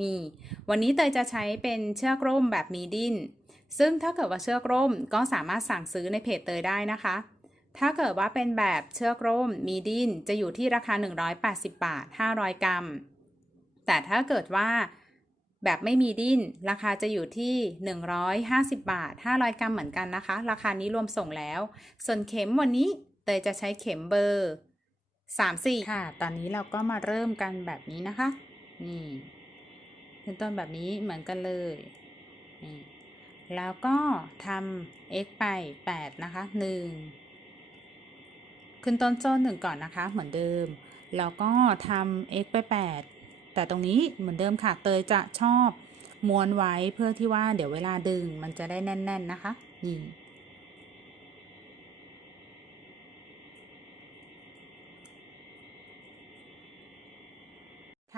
นี่ วันนี้เตยจะใช้เป็นเชือกร่มแบบมีดิน ซึ่งถ้าเกิดว่าเชือกร่มก็สามารถสั่งซื้อในเพจเตยได้นะคะ ถ้าเกิดว่าเป็นแบบเชือกร่มมีดินจะอยู่ที่ราคา 180 บาท 500 กรัม แต่ถ้าเกิดว่าแบบไม่มีดินราคาจะอยู่ที่ 150 บาท 500 กรัมเหมือนกันนะคะ ราคานี้รวมส่งแล้ว ส่วนเข็มวันนี้เตยจะใช้เข็มเบอร์ 34 ค่ะ ตอนนี้เราก็มาเริ่มกันแบบนี้นะคะ นี่ ขึ้นต้นแบบนี้เหมือนกันเลยนี่แล้วก็ทำ x ไป 8 นะคะ 1 ขึ้นต้นโซ่หนึ่งก่อนนะคะ เหมือนเดิม แล้วก็ทำ x ไป 8 แต่ตรงนี้เหมือนเดิมค่ะ เตยจะชอบม้วนไว้เพื่อที่ว่าเดี๋ยวเวลาดึงมันจะได้แน่น ๆ นะคะนี่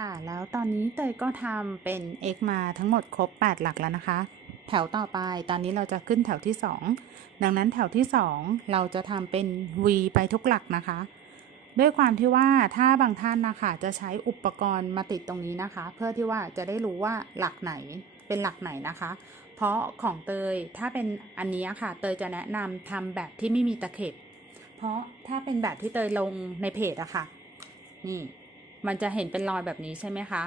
ค่ะ แล้วตอนนี้เตยก็ทำเป็น x มาทั้งหมดครบ 8 หลักแล้วนะคะ แถวต่อไปตอนนี้เราจะขึ้นแถวที่ 2 ดังนั้นแถวที่ 2 เราจะทำเป็น v ไปทุกหลักนะคะ ด้วยความที่ว่าถ้าบางท่านนะคะจะใช้อุปกรณ์มาติดตรงนี้นะคะ เพื่อที่ว่าจะได้รู้ว่าหลักไหนเป็นหลักไหนนะคะ เพราะของเตยถ้าเป็นอันนี้ค่ะ เตยจะแนะนำทำแบบที่ไม่มีตะเข็บ เพราะถ้าเป็นแบบที่เตยลงในเพจอะค่ะนี่ มันจะเห็นเป็นรอยแบบนี้ใช่ไหมคะ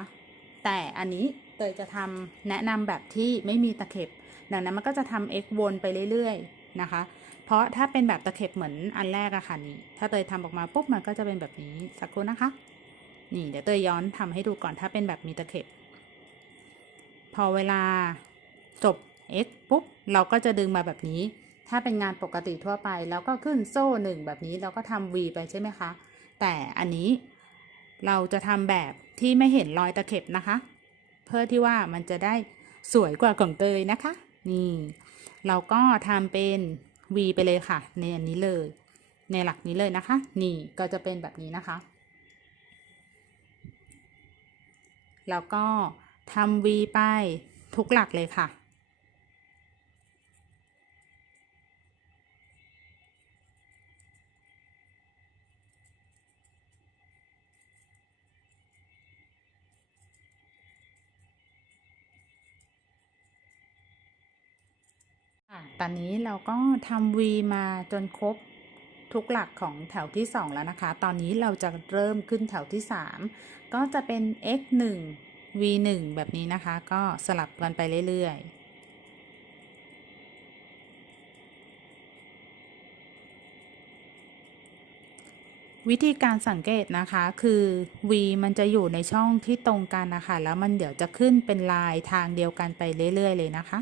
แต่อันนี้เตยจะทำแนะนำแบบที่ไม่มีตะเข็บ ดังนั้นมันก็จะทำ x วนไปเรื่อยๆนะคะ เพราะถ้าเป็นแบบตะเข็บเหมือนอันแรกอะค่ะนี่ ถ้าเตยทำออกมาปุ๊บมันก็จะเป็นแบบนี้สักครู่นะคะ นี่เดี๋ยวเตยย้อนทำให้ดูก่อนถ้าเป็นแบบมีตะเข็บ พอเวลาจบ x ปุ๊บเราก็จะดึงมาแบบนี้ ถ้าเป็นงานปกติทั่วไป แล้วก็ขึ้นโซ่หนึ่งแบบนี้เราก็ทำ v ไปใช่ไหมคะ แต่อันนี้ เราจะทำแบบที่ไม่เห็นรอยตะเข็บนะคะ เพื่อที่ว่ามันจะได้สวยกว่าของเตยนะคะ นี่ เราก็ทำเป็น V ไปเลยค่ะ ในอันนี้เลย ในหลักนี้เลยนะคะ นี่ก็จะเป็นแบบนี้นะคะ แล้วก็ทำ V ไปทุกหลักเลยค่ะ ตอนนี้เราก็ทำ V มาจนครบทุกหลักของแถวที่ 2 แล้วนะคะ ตอนนี้เราจะเริ่มขึ้นแถวที่ 3 ก็จะเป็น x 1 v 1แบบนี้นะคะ ก็สลับกันไปเรื่อยๆวิธีการสังเกตนะคะคือ v มันจะอยู่ในช่องที่ตรงกันนะคะ แล้วมันเดี๋ยวจะขึ้นเป็นลายทางเดียวกันไปเรื่อย ๆ เลยนะคะ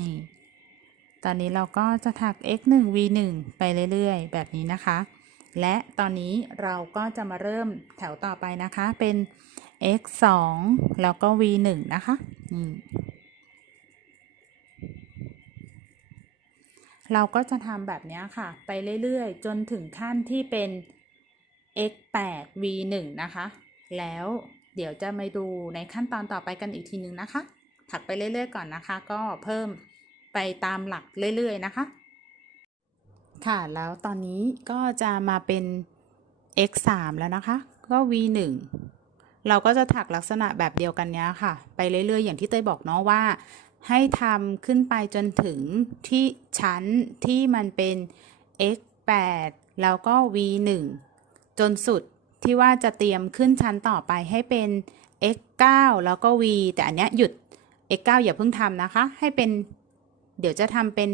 นี่ ตอนนี้เราก็จะถัก x 1 v 1ไปเรื่อยๆ แบบนี้นะคะ และตอนนี้เราก็จะมาเริ่มแถวต่อไปนะคะ เป็น x 2แล้วก็ v 1นะคะนี่เราก็จะทำแบบนี้ค่ะ ไปเรื่อยๆ จนถึงขั้นที่เป็น x 8 v 1นะคะ แล้วเดี๋ยวจะมาดูในขั้นตอนต่อไปกันอีกทีนึงนะคะ ถักไปเรื่อยๆก่อนนะคะ ก็เพิ่มไปตามหลักเรื่อยๆนะคะ ค่ะแล้วตอนนี้ก็จะมาเป็น x 3แล้วนะคะ ก็ v 1เราก็จะถักลักษณะแบบเดียวกันเนี้ยค่ะ ไปเรื่อยๆ อย่างที่เตยบอกเนาะว่า ให้ทำขึ้นไปจนถึงที่ชั้นที่มันเป็น x 8แล้วก็ v 1จนสุดที่ว่าจะเตรียมขึ้นชั้นต่อไปให้เป็น x 9แล้วก็ v แต่อันเนี้ยหยุด x 9อย่าเพิ่งทำนะคะ ให้เป็น เดี๋ยวจะทำเป็น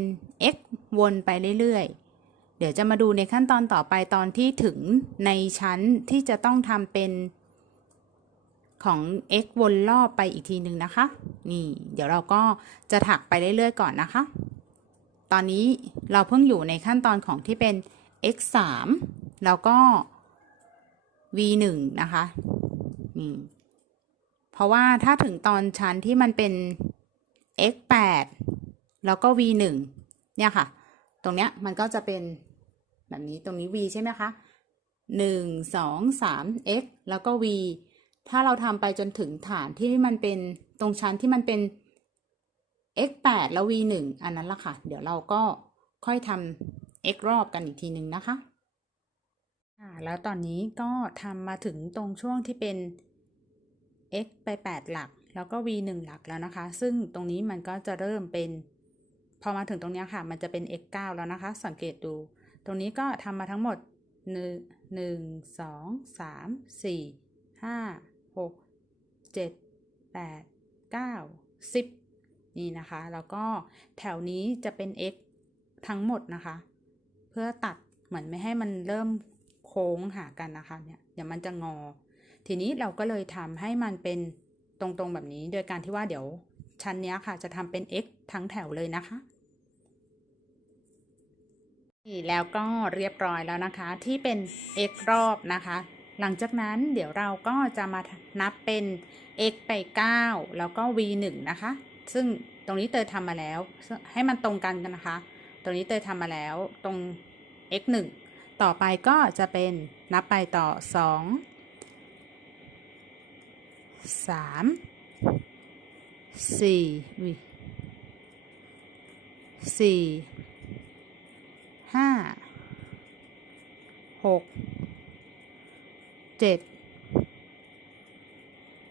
x วนไปเรื่อยๆ เดี๋ยวจะมาดูในขั้นตอนต่อไปตอนที่ถึงในชั้นที่จะต้องทำเป็นของ x วนรอบไปอีกทีหนึ่งนะคะ นี่ เดี๋ยวเราก็จะถักไปเรื่อยๆ ก่อนนะคะ ตอนนี้เราเพิ่งอยู่ในขั้นตอนของที่เป็น x 3แล้วก็ v 1นะคะ นี่ เพราะว่าถ้าถึงตอนชั้นที่มันเป็น x 8แล้วก็ v 1เนี่ยค่ะ ตรงเนี้ยมันก็จะเป็นแบบนี้ตรงนี้ v ใช่ไหมคะหนึ่งสองสาม x แล้วก็ v ถ้าเราทำไปจนถึงฐานที่มันเป็นตรงชั้นที่มันเป็น x 8แล้ว v 1อันนั้นละค่ะ เดี๋ยวเราก็ค่อยทำ x รอบกันอีกทีหนึ่งนะคะอ่าแล้วตอนนี้ก็ทำมาถึงตรงช่วงที่เป็น x ไป 8 หลัก แล้วก็ v 1 หลักแล้วนะคะ ซึ่งตรงนี้มันก็จะเริ่มเป็น พอมาถึงตรงนี้ค่ะ มันจะเป็น x 9แล้วนะคะ สังเกตดู ตรงนี้ก็ทำมาทั้งหมดหนึ่งหนึ่งสองสามสี่ห้าหกเจ็ดแปดเก้าสิบนี่นะคะ แล้วก็แถวนี้จะเป็น x ทั้งหมดนะคะ เพื่อตัดเหมือนไม่ให้มันเริ่มโค้งหากันนะคะเนี่ยเดี๋ยวมันจะงอ ทีนี้เราก็เลยทำให้มันเป็นตรงๆแบบนี้ โดยการที่ว่าเดี๋ยวชั้นนี้ค่ะจะทำเป็น x ทั้งแถวเลยนะคะแล้วก็เรียบร้อยแล้วนะคะที่เป็น x รอบนะคะ หลังจากนั้นเดี๋ยวเราก็จะมานับเป็น x ไป 9 แล้วก็ v 1นะคะ ซึ่งตรงนี้เตยทำมาแล้ว ให้มันตรงกันกันนะคะ ตรงนี้เตยทำมาแล้วตรง x 1ต่อไปก็จะเป็นนับไปต่อ 2 3 4วิสี่ห้าหกเจ็ด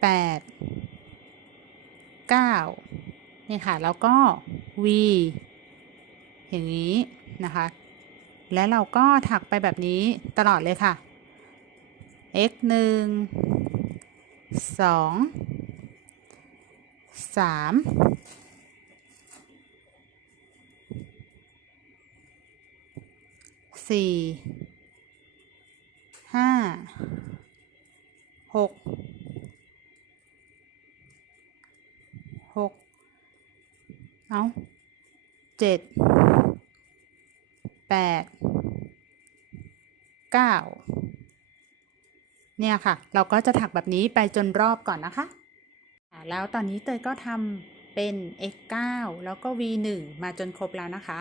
แปดเก้านี่ค่ะ แล้วก็ v อย่างนี้นะคะ และเราก็ถักไปแบบนี้ตลอดเลยค่ะ x หนึ่ง สองสามสี่ห้าหกหกเอาเจ็ดแปดเก้า เนี่ยค่ะ เราก็จะถักแบบนี้ไปจนรอบก่อนนะคะ แล้วตอนนี้เตยก็ทำเป็น x 9แล้วก็ v 1มาจนครบแล้วนะคะ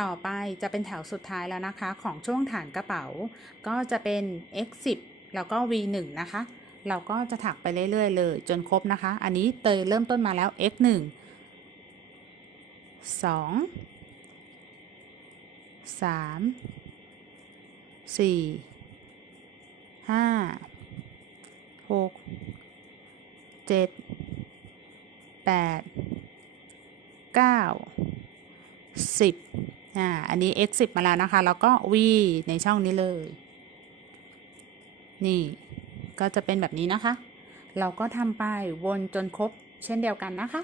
ต่อไปจะเป็นแถวสุดท้ายแล้วนะคะ ของช่วงฐานกระเป๋า ก็จะเป็น x 10แล้วก็ v 1นะคะ เราก็จะถักไปเรื่อยๆ เลยจนครบนะคะ อันนี้เตยเริ่มต้นมาแล้ว x 1 2 3 4 5 6 7 8 9 10อ่า อันนี้ x 10มาแล้วนะคะ แล้วก็ v ในช่องนี้เลย นี่ ก็จะเป็นแบบนี้นะคะ เราก็ทำไปวนจนครบเช่นเดียวกันนะคะ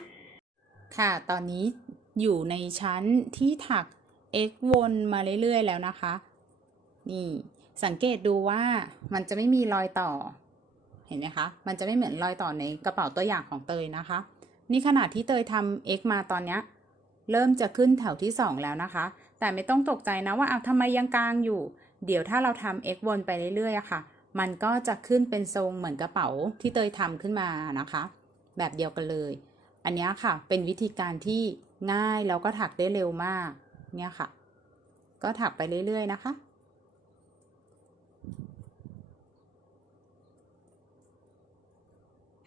ค่ะ ตอนนี้อยู่ในชั้นที่ถัก x วนมาเรื่อยๆแล้วนะคะ นี่ สังเกตดูว่ามันจะไม่มีรอยต่อ เห็นไหมคะ มันจะไม่เหมือนรอยต่อในกระเป๋าตัวอย่างของเตยนะคะ นี่ขนาดที่เตยทำ x มาตอนเนี้ยเริ่มจะขึ้นแถวที่ 2 แล้วนะคะ แต่ไม่ต้องตกใจนะว่าอ้าวทำไมยังกลางอยู่ เดี๋ยวถ้าเราทำ x วนไปเรื่อยๆอะค่ะ มันก็จะขึ้นเป็นทรงเหมือนกระเป๋าที่เตยทำขึ้นมานะคะ แบบเดียวกันเลย อันนี้ค่ะ เป็นวิธีการที่ง่ายแล้วก็ถักได้เร็วมาก เนี่ยค่ะ ก็ถักไปเรื่อยๆนะคะ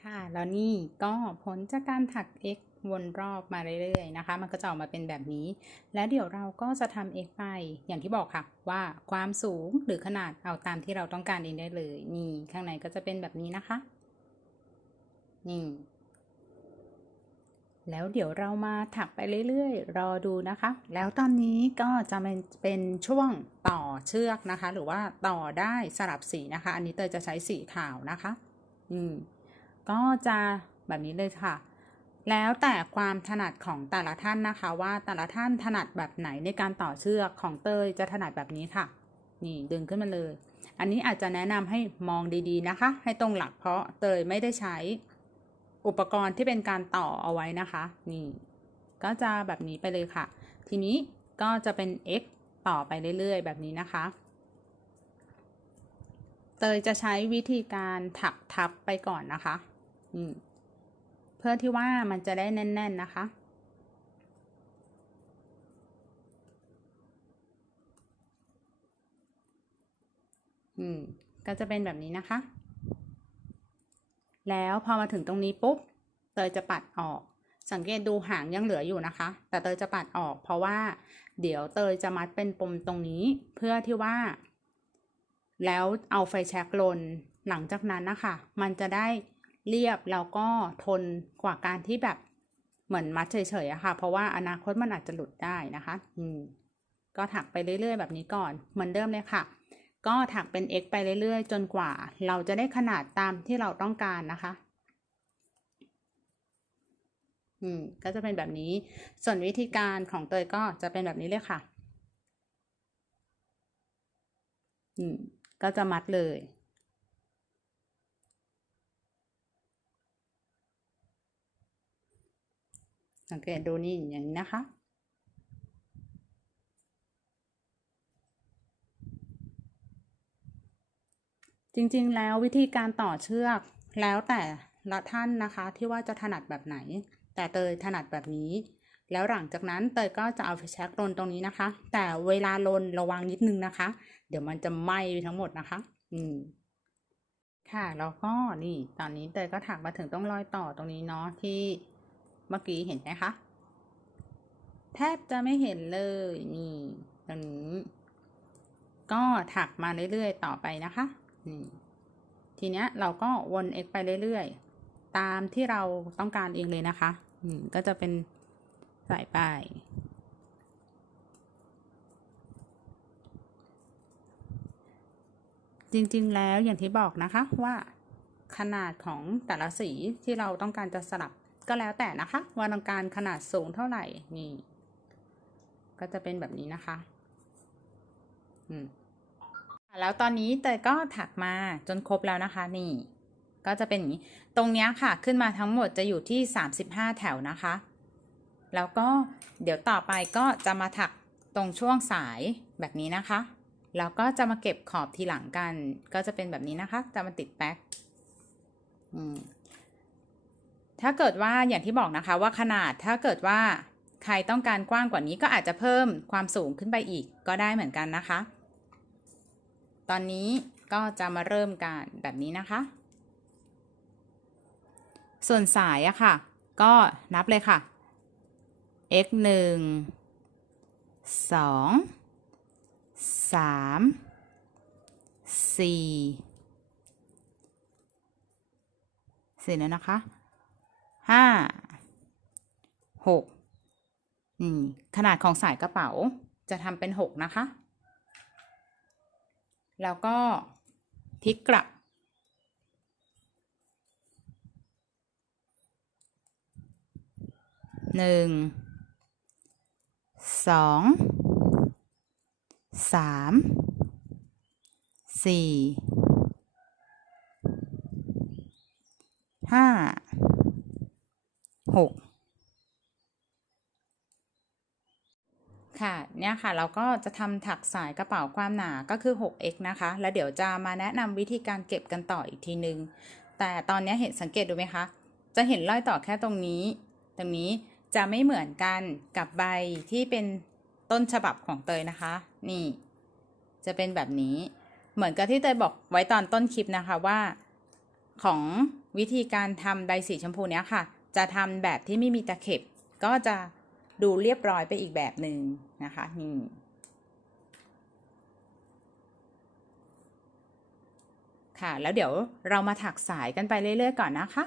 ค่ะ แล้วนี่ก็ผลจากการถัก x วนรอบมาเรื่อยๆนะคะ มันก็จะออกมาเป็นแบบนี้ แล้วเดี๋ยวเราก็จะทำ x ไป อย่างที่บอกค่ะ ว่าความสูงหรือขนาดเอาตามที่เราต้องการเองได้เลย นี่ข้างในก็จะเป็นแบบนี้นะคะ นี่ แล้วเดี๋ยวเรามาถักไปเรื่อยๆ รอดูนะคะ แล้วตอนนี้ก็จะเป็นเป็นช่วงต่อเชือกนะคะ หรือว่าต่อได้สลับสีนะคะ อันนี้เตยจะใช้สีขาวนะคะ อืม ก็จะแบบนี้เลยค่ะ แล้วแต่ความถนัดของแต่ละท่านนะคะ ว่าแต่ละท่านถนัดแบบไหนในการต่อเชือกของเตยจะถนัดแบบนี้ค่ะ นี่ดึงขึ้นมาเลย อันนี้อาจจะแนะนำให้มองดีๆนะคะ ให้ตรงหลักเพราะเตยไม่ได้ใช้อุปกรณ์ที่เป็นการต่อเอาไว้นะคะ นี่ก็จะแบบนี้ไปเลยค่ะ ทีนี้ก็จะเป็น x ต่อไปเรื่อยๆ แบบนี้นะคะ เตยจะใช้วิธีการถักทับไปก่อนนะคะ เพื่อที่ว่ามันจะได้แน่น ๆ นะคะ อืม ก็จะเป็นแบบนี้นะคะ แล้วพอมาถึงตรงนี้ปุ๊บ เตยจะปัดออก สังเกตดูหางยังเหลืออยู่นะคะ แต่เตยจะปัดออก เพราะว่า เดี๋ยวเตยจะมัดเป็นปมตรงนี้ เพื่อที่ว่า แล้วเอาไฟแช็กลนหลังจากนั้นนะคะ มันจะได้ เรียบแล้วก็ทนกว่าการที่แบบเหมือนมัดเฉยๆอะค่ะ เพราะว่าอนาคตมันอาจจะหลุดได้นะคะ อืม ก็ถักไปเรื่อยๆ แบบนี้ก่อน เหมือนเดิมเลยค่ะ ก็ถักเป็น x ไปเรื่อยๆ จนกว่า เราจะได้ขนาดตามที่เราต้องการนะคะอืมก็จะเป็นแบบนี้ ส่วนวิธีการของเตยก็จะเป็นแบบนี้เลยค่ะ อืม ก็จะมัดเลย สังเกตดูนี่อย่างนี้นะคะ จริงๆแล้ววิธีการต่อเชือกแล้วแต่ละท่านนะคะที่ว่าจะถนัดแบบไหน แต่เตยถนัดแบบนี้ แล้วหลังจากนั้นเตยก็จะเอาไฟแช็กลนตรงนี้นะคะ แต่เวลาลนระวังนิดนึงนะคะ เดี๋ยวมันจะไหม้ทั้งหมดนะคะ อืมค่ะแล้วก็นี่ตอนนี้เตยก็ถักมาถึงต้องรอยต่อตรงนี้เนาะที่ มื่อกี้เห็นไหมคะ แทบจะไม่เห็นเลยนี่ตรงนี้ ก็ถักมาเรื่อยๆต่อไปนะคะนี่ทีเนี้ยเราก็วน x ไปเรื่อยๆ ตามที่เราต้องการเองเลยนะคะ อืม ก็จะเป็นสายป้ายจริงๆแล้วอย่างที่บอกนะคะว่าขนาดของแต่ละสีที่เราต้องการจะสลับ ก็แล้วแต่นะคะ ว่าต้องการขนาดสูงเท่าไหร่ นี่ ก็จะเป็นแบบนี้นะคะ อืมแล้วตอนนี้เตยก็ถักมาจนครบแล้วนะคะ นี่ ก็จะเป็นอย่างนี้ ตรงนี้ค่ะ ขึ้นมาทั้งหมดจะอยู่ที่ 35 แถวนะคะ แล้วก็เดี๋ยวต่อไปก็จะมาถักตรงช่วงสายแบบนี้นะคะ แล้วก็จะมาเก็บขอบทีหลังกัน ก็จะเป็นแบบนี้นะคะ จะมาติดแป๊ก อืม ถ้าเกิดว่าอย่างที่บอกนะคะว่าขนาดถ้าเกิดว่าใครต้องการกว้างกว่านี้ก็อาจจะเพิ่มความสูงขึ้นไปอีกก็ได้เหมือนกันนะคะ ตอนนี้ก็จะมาเริ่มกันแบบนี้นะคะ ส่วนสายอะค่ะ ก็นับเลยค่ะ x หนึ่งสองสามสี่สี่แล้วนะคะ หกขนาดของสายกระเป๋าจะทำเป็นหกนะคะ แล้วก็พลิกกลับ หนึ่ง สอง สาม สี่ ห้า หก ค่ะเนี่ยค่ะเราก็จะทำถักสายกระเป๋าความหนาก็คือ 6x นะคะ แล้วเดี๋ยวจะมาแนะนำวิธีการเก็บกันต่ออีกทีนึง แต่ตอนนี้เห็นสังเกตดูไหมคะ จะเห็นรอยต่อแค่ตรงนี้ ตรงนี้จะไม่เหมือนกันกับใบที่เป็นต้นฉบับของเตยนะคะ นี่ จะเป็นแบบนี้เหมือนกับที่เตยบอกไว้ตอนต้นคลิปนะคะว่า ของวิธีการทำใบสีชมพูเนี้ยค่ะ จะทำแบบที่ไม่มีตะเข็บก็จะ ดูเรียบร้อยไปอีกแบบหนึ่งนะคะนี่ค่ะ แล้วเดี๋ยวเรามาถักสายกันไปเรื่อย ๆ ก่อนนะคะ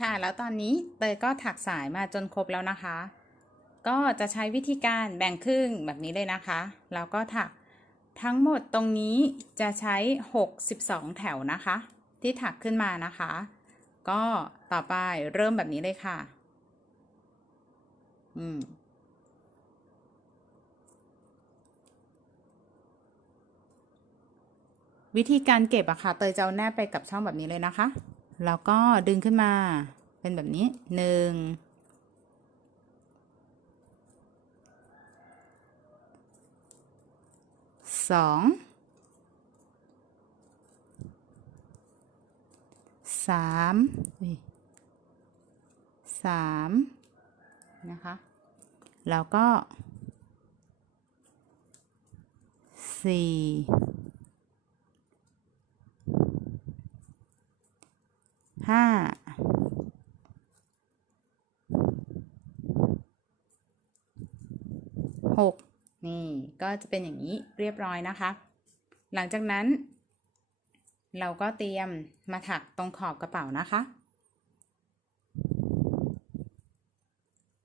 ค่ะ แล้วตอนนี้เตยก็ถักสายมาจนครบแล้วนะคะ ก็จะใช้วิธีการแบ่งครึ่งแบบนี้เลยนะคะ แล้วก็ถักทั้งหมดตรงนี้จะใช้ 62 แถวนะคะ ที่ถักขึ้นมานะคะ ก็ต่อไปเริ่มแบบนี้เลยค่ะ อืม วิธีการเก็บอะค่ะ เตยจะเอาแนบไปกับช่องแบบนี้เลยนะคะ แล้วก็ดึงขึ้นมา เป็นแบบนี้หนึ่งสอง สามสามนะคะแล้วก็สี่ห้าหกนี่ ก็จะเป็นอย่างนี้เรียบร้อยนะคะ หลังจากนั้น เราก็เตรียมมาถักตรงขอบกระเป๋านะคะ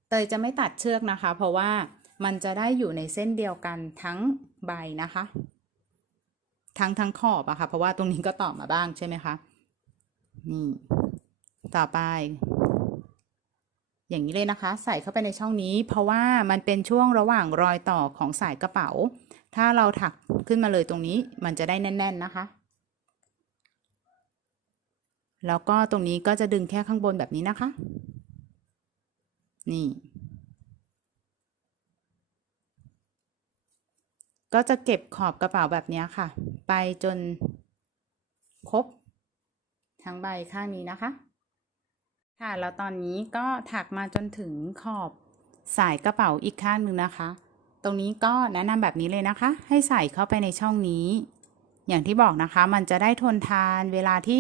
เตยจะไม่ตัดเชือกนะคะ เพราะว่ามันจะได้อยู่ในเส้นเดียวกันทั้งใบนะคะ ทั้งทั้งขอบอะค่ะ เพราะว่าตรงนี้ก็ต่อมาบ้างใช่ไหมคะ นี่ ต่อไป อย่างนี้เลยนะคะ ใส่เข้าไปในช่องนี้ เพราะว่ามันเป็นช่วงระหว่างรอยต่อของสายกระเป๋า ถ้าเราถักขึ้นมาเลยตรงนี้ มันจะได้แน่น ๆ นะคะ แล้วก็ตรงนี้ก็จะดึงแค่ข้างบนแบบนี้นะคะ นี่ ก็จะเก็บขอบกระเป๋าแบบนี้ค่ะ ไปจนครบทั้งใบข้างนี้นะคะ ค่ะ แล้วตอนนี้ก็ถักมาจนถึงขอบสายกระเป๋าอีกข้างหนึ่งนะคะ ตรงนี้ก็แนะนำแบบนี้เลยนะคะ ให้ใส่เข้าไปในช่องนี้ อย่างที่บอกนะคะ มันจะได้ทนทานเวลาที่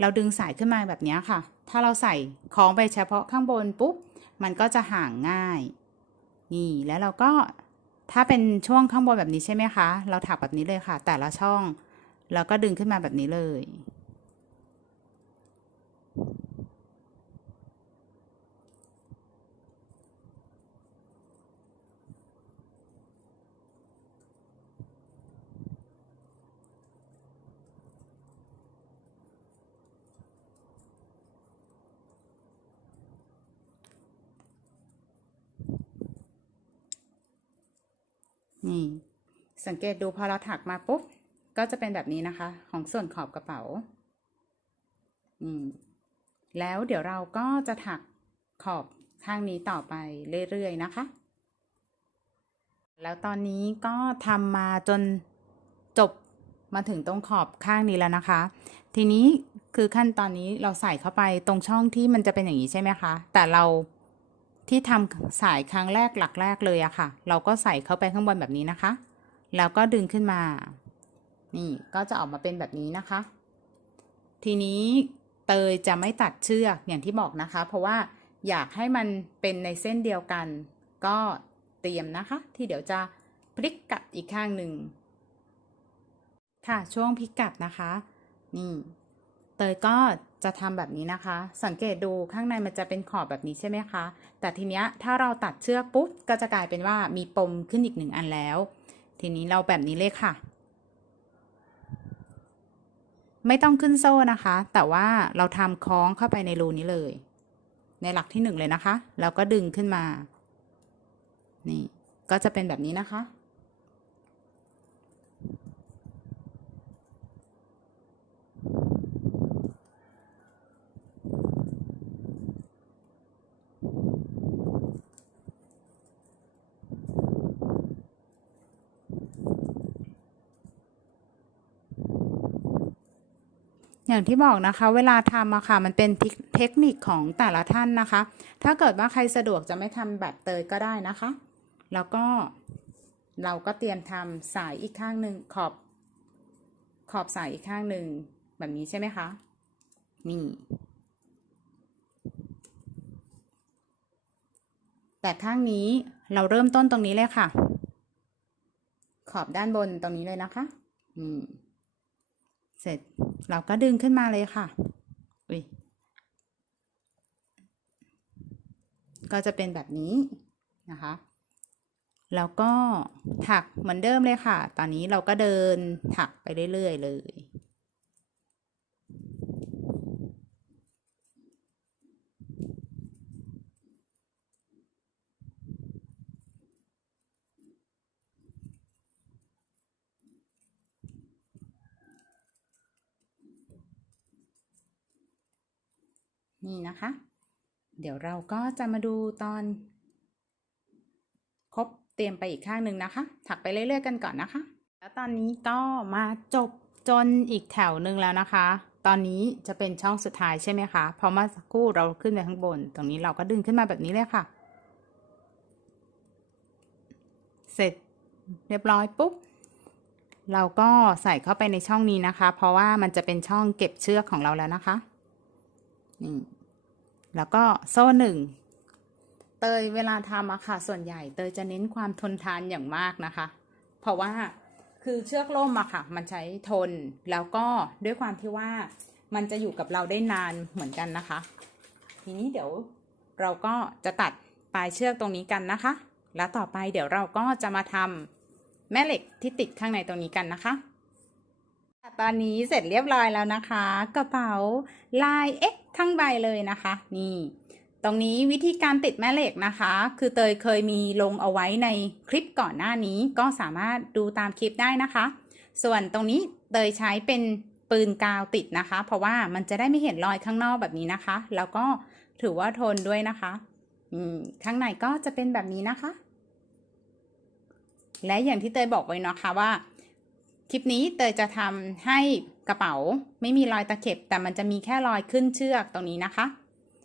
เราดึงสายขึ้นมาแบบนี้ค่ะ ถ้าเราใส่คล้องไปเฉพาะข้างบนปุ๊บ มันก็จะห่างง่าย นี่แล้วเราก็ถ้าเป็นช่วงข้างบนแบบนี้ใช่ไหมคะ เราถักแบบนี้เลยค่ะ แต่ละช่อง แล้วก็ดึงขึ้นมาแบบนี้เลย นี่ สังเกตดูพอเราถักมาปุ๊บ ก็จะเป็นแบบนี้นะคะ ของส่วนขอบกระเป๋าอืมแล้วเดี๋ยวเราก็จะถักขอบข้างนี้ต่อไปเรื่อยๆนะคะ แล้วตอนนี้ก็ทำมาจนจบมาถึงตรงขอบข้างนี้แล้วนะคะ ทีนี้คือขั้นตอนนี้เราใส่เข้าไปตรงช่องที่มันจะเป็นอย่างนี้ใช่ไหมคะ แต่เรา ที่ทำสายครั้งแรกหลักแรกเลยอะค่ะ เราก็ใส่เข้าไปข้างบนแบบนี้นะคะ แล้วก็ดึงขึ้นมา นี่ก็จะออกมาเป็นแบบนี้นะคะ ทีนี้เตยจะไม่ตัดเชือกอย่างที่บอกนะคะ เพราะว่าอยากให้มันเป็นในเส้นเดียวกัน ก็เตรียมนะคะ ที่เดี๋ยวจะพลิกกลับอีกข้างหนึ่งค่ะช่วงพลิกกลับนะคะ นี่ เตยก็ จะทำแบบนี้นะคะ สังเกตดูข้างในมันจะเป็นขอบแบบนี้ใช่ไหมคะ แต่ทีเนี้ยถ้าเราตัดเชือกปุ๊บก็จะกลายเป็นว่ามีปมขึ้นอีกหนึ่งอันแล้ว ทีนี้เราแบบนี้เลยค่ะ ไม่ต้องขึ้นโซ่นะคะ แต่ว่าเราทำคล้องเข้าไปในรูนี้เลย ในหลักที่หนึ่งเลยนะคะแล้วก็ดึงขึ้นมา นี่ก็จะเป็นแบบนี้นะคะ อย่างที่บอกนะคะ เวลาทำอะค่ะ มันเป็นเทคนิคของแต่ละท่านนะคะ ถ้าเกิดว่าใครสะดวกจะไม่ทำแบบเตยก็ได้นะคะ แล้วก็เราก็เตรียมทำสายอีกข้างหนึ่งขอบ ขอบสายอีกข้างหนึ่งแบบนี้ใช่ไหมคะ นี่ แต่ข้างนี้เราเริ่มต้นตรงนี้เลยค่ะ ขอบด้านบนตรงนี้เลยนะคะอืมเสร็จเราก็ดึงขึ้นมาเลยค่ะอุ้ยก็จะเป็นแบบนี้นะคะ แล้วก็ถักเหมือนเดิมเลยค่ะ ตอนนี้เราก็เดินถักไปเรื่อยๆเลย นี่นะคะ เราก็จะมาดูตอน ครบเตรียมไปอีกข้างหนึ่งนะคะ ถักไปเรื่อยๆกันก่อนนะคะ แล้วตอนนี้ก็มาจบจนอีกแถวหนึ่งแล้วนะคะ ตอนนี้จะเป็นช่องสุดท้ายใช่ไหมคะพราะเมื่อสักครู่เราขึ้นไปข้างบน ตรงนี้เราก็ดึงขึ้นมาแบบนี้เลยค่ะ เสร็จเรียบร้อยปุ๊บเราก็ใส่เข้าไปในช่องนี้นะคะ เพราะว่ามันจะเป็นช่องเก็บเชือกของเราแล้วนะคะนี่ แล้วก็โซ่หนึ่งเตยเวลาทำอะค่ะ ส่วนใหญ่เตยจะเน้นความทนทานอย่างมากนะคะ เพราะว่าคือเชือกล่มอะค่ะ มันใช้ทนแล้วก็ด้วยความที่ว่ามันจะอยู่กับเราได้นานเหมือนกันนะคะ ทีนี้เดี๋ยวเราก็จะตัดปลายเชือกตรงนี้กันนะคะ แล้วต่อไปเดี๋ยวเราก็จะมาทำแม่เหล็กที่ติดข้างในตรงนี้กันนะคะตอนนี้เสร็จเรียบร้อยแล้วนะคะ กระเป๋าลาย X ทั้งใบเลยนะคะ นี่ ตรงนี้วิธีการติดแม่เหล็กนะคะ คือเตยเคยมีลงเอาไว้ในคลิปก่อนหน้านี้ก็สามารถดูตามคลิปได้นะคะ ส่วนตรงนี้เตยใช้เป็นปืนกาวติดนะคะ เพราะว่ามันจะได้ไม่เห็นรอยข้างนอกแบบนี้นะคะ แล้วก็ถือว่าทนด้วยนะคะข้างในก็จะเป็นแบบนี้นะคะ และอย่างที่เตยบอกไว้นะคะว่า คลิปนี้เตยจะทำให้ กระเป๋าไม่มีรอยตะเข็บ แต่มันจะมีแค่รอยขึ้นเชือกตรงนี้นะคะ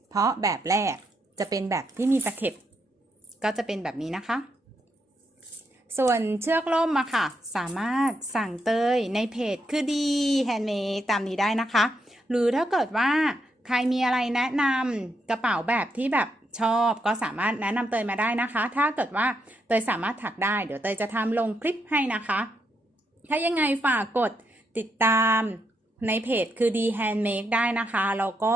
เพราะแบบแรกจะเป็นแบบที่มีตะเข็บ ก็จะเป็นแบบนี้นะคะ ส่วนเชือกล่มอะค่ะ สามารถสั่งเตยในเพจคือดีแฮนด์เมดตามนี้ได้นะคะ หรือถ้าเกิดว่าใครมีอะไรแนะนำกระเป๋าแบบที่แบบชอบก็สามารถแนะนำเตยมาได้นะคะ ถ้าเกิดว่าเตยสามารถถักได้ เดี๋ยวเตยจะทำลงคลิปให้นะคะ ถ้ายังไงฝากกด ติดตามในเพจคือดีแฮนด์เมดได้นะคะแล้วก็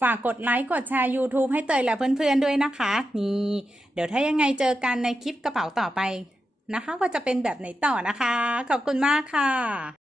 ฝากกดไลค์กดแชร์ YouTube ให้เตยและเพื่อนๆด้วยนะคะ นี่ เดี๋ยวถ้ายังไงเจอกันในคลิปกระเป๋าต่อไปนะคะว่าจะเป็นแบบไหนต่อนะคะ ขอบคุณมากค่ะ